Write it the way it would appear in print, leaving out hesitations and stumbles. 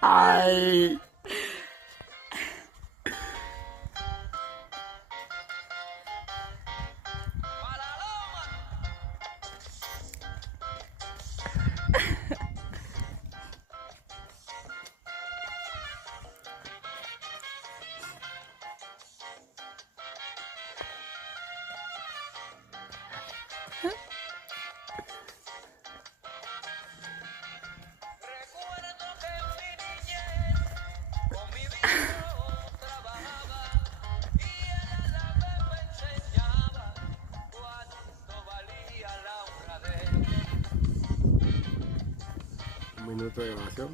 Ay. Recuerdo que en mi niñez con mi viejo trabajaba y él a la vez me enseñaba cuánto valía la honradez. Un minuto de grabación.